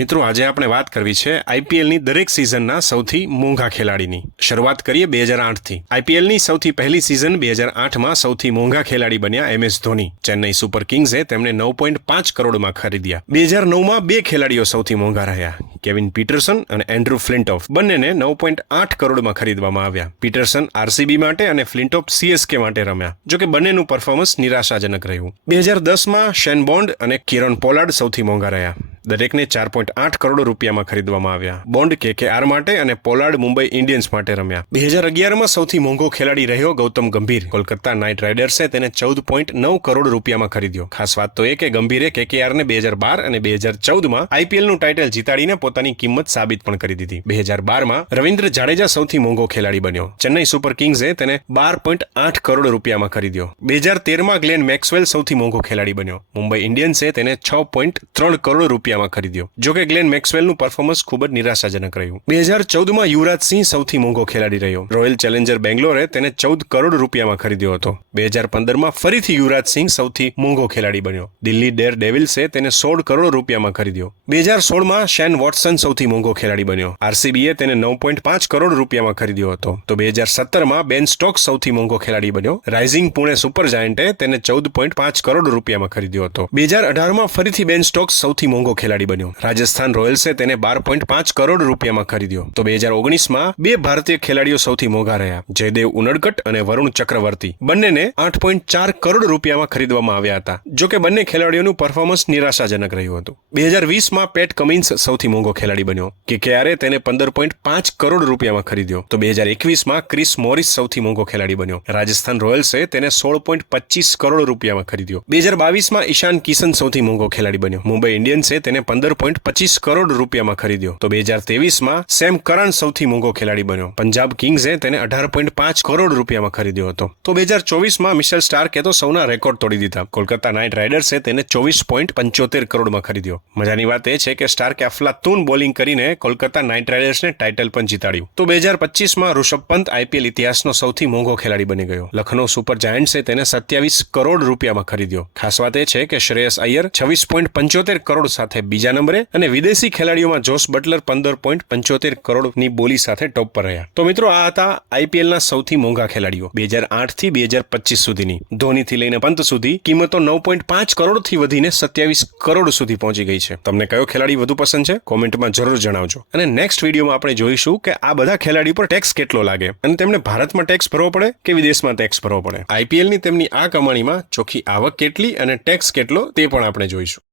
મિત્રો, આજે આપણે વાત કરવી છે આઈપીએલની દરેક સિઝનના સૌથી મોંઘા ખેલાડીની. શરૂઆત કરીએ બે હજાર આઠથી. આઈપીએલની સૌથી પહેલી સિઝન બે હજાર આઠમાં સૌથી મોંઘા ખેલાડી બન્યા M S Dhoni. Chennai super કિંગ્સે તેમને નવ પોઈન્ટ પાંચ કરોડમાં ખરીદ્યા. બે હજાર નવમાં બે ખેલાડીઓ સૌથી મોંઘા રહ્યા. કેવિન પીટરસન અને એન્ડ્રુ ફ્લિન્ટોફ બંનેને નવ પોઈન્ટ આઠ કરોડમાં ખરીદવામાં આવ્યા. પીટરસન આરસીબી માટે અને ફ્લિન્ટોફ સીએસકે માટે રમ્યા, જોકે બંનેનું પરફોર્મન્સ નિરાશાજનક રહ્યું. બે હજાર દસમાં શેન બોન્ડ અને કિરણ પોલાર્ડ સૌથી મોંઘા રહ્યા. દરેકને ચાર પોઈન્ટ આઠ કરોડ રૂપિયામાં ખરીદવામાં આવ્યા. બોન્ડ કે કે આર માટે અને પોલાર્ડ મુંબઈ ઇન્ડિયન્સ માટે રમ્યા. બે હજાર અગિયારમાં સૌથી મોંઘો ખેલાડી રહ્યો ગૌતમ ગંભીર. કોલકાતા નાઇટ રાઇડર્સે તેને ચૌદ પોઈન્ટ નવ કરોડ રૂપિયામાં ખરીદ્યો. ખાસ વાત તો એ કે ગંભીરે કેકેઆરને બે હજાર બાર અને બે હજાર ચૌદમાં આઈપીએલનું ટાઇટલ જીતાડીને પોતાની કિંમત સાબિત પણ કરી દીધી. બે હજાર બારમાં રવિન્દ્ર જાડેજા સૌથી મોંઘો ખેલાડી બન્યો. ચેન્નઈ સુપર કિંગ્સે તેને બાર પોઈન્ટ આઠ કરોડ રૂપિયામાં ખરીદ્યો. બે હજાર તેરમાં ગ્લેન મેક્સવેલ સૌથી મોંઘો ખેલાડી બન્યો. મુંબઈ ઇન્ડિયન્સે તેને છ પોઈન્ટ ત્રણ કરોડ રૂપિયામાં ખરીદ્યો. જોકે ગ્લેન મેક્સવેલનું પરફોર્મન્સ ખૂબ જ નિરાશાજનક રહ્યું. બે હજાર ચૌદમાં યુવરાજ સિંહ સૌથી મોંઘો ખેલાડી રહ્યો. રોયલ ચેલેન્જર બેંગ્લોરે તેને ચૌદ કરોડ રૂપિયામાં ખરીદ્યો હતો. બે હજાર પંદરમાં ફરીથી યુવરાજ સિંહ સૌથી મોંઘો ખેલાડી બન્યો. દિલ્હી ડેર ડેવિલ્સે તેને સોળ કરોડ રૂપિયામાં ખરીદ્યો. બે હજાર સોળમાં શેન વોટસન સૌથી મોંઘો ખેલાડી બન્યો. આરસીબીએ તેને નવ પોઈન્ટ પાંચ કરોડ રૂપિયામાં ખરીદ્યો હતો. તો બે હજાર સત્તરમાં બેન સ્ટોક સૌથી મોંઘો ખેલાડી બન્યો. રાઇઝિંગ પુણે સુપર જાયન્ટે તેને ચૌદ પોઈન્ટ પાંચ કરોડ રૂપિયામાં ખરીદ્યો હતો. બે હજાર અઢારમાં ફરીથી બેન સ્ટોક્સ સૌથી મોંઘો ખેલાડી બન્યો. રાજસ્થાન રોયલ્સે તેને બાર પોઈન્ટ પાંચ કરોડ રૂપિયામાં ખરીદ્યો. તો બે હજાર ઓગણીસમાં બે ભારતીય ખેલાડીઓ સૌથી મોંઘા રહ્યા. જયદેવ ઉનડકટ અને વરુણ ચક્રવર્તી. બંનેને આઠ પોઈન્ટ ચાર કરોડ રૂપિયામાં ખરીદવામાં આવ્યા હતા. જો કે બંને ખેલાડીઓનું પરફોર્મન્સ નિરાશાજનક રહ્યું હતું. બે હજાર વીસમાં પેટ કમિન્સ સૌથી મોંઘો ખેલાડી બન્યો, કે ક્યારે તેને પંદર પોઈન્ટ પાંચ કરોડ રૂપિયામાં ખરીદ્યો. તો બે હજાર એકવીસમાં ક્રિસ મોરિસ સૌથી મોંઘો ખેલાડી બન્યો. રાજસ્થાન રોયલ્સે તેને સોળ પોઈન્ટ પચીસ કરોડ રૂપિયામાં ખરીદ્યો. બે હજાર બાવીસમાં ઈશાન કિશન સૌથી મોંઘો ખેલાડી બન્યો. મુંબઈ ઇન્ડિયન્સે તેને પંદર પોઈન્ટ પચીસ કરોડ રૂપિયામાં ખરીદ્યો. તો બે હજાર તેવીસમાં સેમ કરન સૌથી મોંઘો ખેલાડી બન્યો. પંજાબ કિંગ્સે તેને અઢાર પોઈન્ટ પાંચ કરોડ રૂપિયામાં ખરીદ્યો હતો. તો બે હજાર ચોવીસમાં મિશેલ સ્ટાર્કે તો સૌના રેકોર્ડ તોડી દીધા. કોલકાતા નાઇટ રાઇડર્સે તેને ચોવીસ પોઈન્ટ પંચોતેર કરોડમાં ખરીદ્યો. મજાની વાત એ છે કે સ્ટાર્કે અફલાતુન બોલિંગ કરીને કોલકાતા નાઇટ રાઇડર્સને ટાઇટલ પણ જીતાડ્યું. તો બે હજાર પચીસમાં ઋષભ પંત આઈપીએલ ઇતિહાસનો સૌથી મોંઘો ખેલાડી બની ગયો. લખનૌ સુપર જાયન્ટ્સે તેને સત્યાવીસ કરોડ રૂપિયામાં ખરીદ્યો. ખાસ વાત એ છે કે શ્રેયસ અય્યર છવ્વીસ પોઈન્ટ પંચોતેર કરોડ સાથે બીજા નંબરે અને વિદેશી ખેલાડીઓમાં જોસ બટલર પંદર પોઈન્ટ પંચોતેર કરોડની બોલી સાથે ટોપ પર રહ્યા. તો મિત્રો, આ હતા આઈપીએલના સૌથી મોંઘા ખેલાડીઓ, બે હજાર આઠથી બે હજાર પચીસ સુધીની. ધોનીથી લઈને પંત સુધી કિંમતો નવ પોઈન્ટ પાંચ કરોડથી વધીને સત્યાવીસ કરોડ સુધી પહોંચી ગઈ છે. તમને કયો ખેલાડી વધુ પસંદ છે? કોમેન્ટમાં જરૂર જણાવજો. અને નેક્સ્ટ વિડીયોમાં આપણે જોઈશું કે આ બધા ખેલાડી પર ટેક્સ કેટલો લાગે. અને તેમને ભારતમાં ટેક્સ ભરવો પડે કે વિદેશમાં ટેક્સ ભરવો પડે? આઈપીએલની તેમની આ કમાણીમાં ચોખ્ખી આવક કેટલી અને ટેક્સ કેટલો તે પણ આપણે જોઈશું.